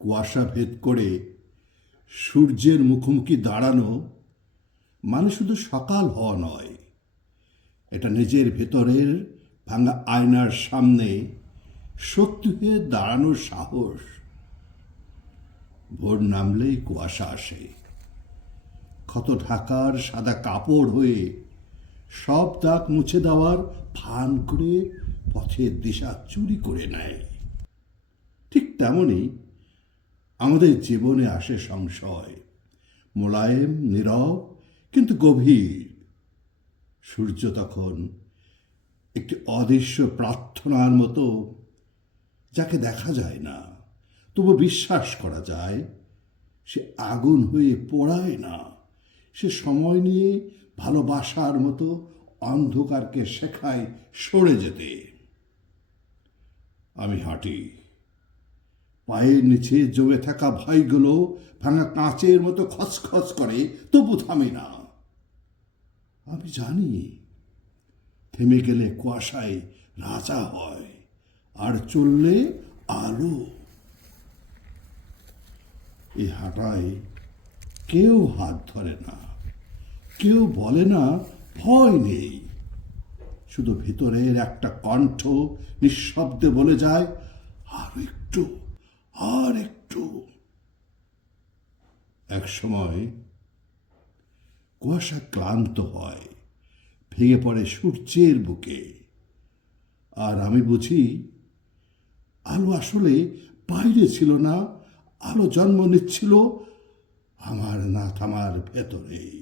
কুয়াশা ভেদ করে সূর্যের মুখোমুখি দাঁড়ানো মানে শুধু সকাল হওয়া নয়, এটা নিজের ভেতরের ভাঙা আয়নার সামনে সত্যি হয়ে দাঁড়ানোর সাহস। ভোর নামলেই কুয়াশা আসে, ক্ষত ঢাকার সাদা কাপড় হয়ে সব দাগ মুছে দেওয়ার ভান করে পথের দিশা চুরি করে নেয়। ঠিক তেমনই আমাদের জীবনে আসে সংশয়, মোলায়েম, নীরব কিন্তু গভীর। সূর্য তখন একটি অদৃশ্য প্রার্থনার মতো, যাকে দেখা যায় না তবু বিশ্বাস করা যায়। সে আগুন হয়ে পোড়ায় না, সে সময় নিয়ে ভালোবাসার মতো অন্ধকারকে শেখায় সরে যেতে। আমি হাঁটি, পায়ের নিচে জমে থাকা ভয়গুলো ভাঙা কাঁচের মতো খচখচ করে, তবু থামে না। আমি জানি থেমে গেলে কুয়াশায় রাজা হয়, আর চললে আলো। এই হাঁটায় কেউ হাত ধরে না, কেউ বলে না ভয় নেই। শুধু ভিতরের একটা কণ্ঠ নিঃশব্দে বলে যায়, আর একটু, আর একটু। এক সময় কুয়াশা ক্লান্ত হয়, ভেঙে পড়ে সূর্যের বুকে, আর আমি বুঝি আলো আসলে বাইরে ছিল না, আলো জন্ম নিচ্ছিল আমার না থামার ভেতরেই।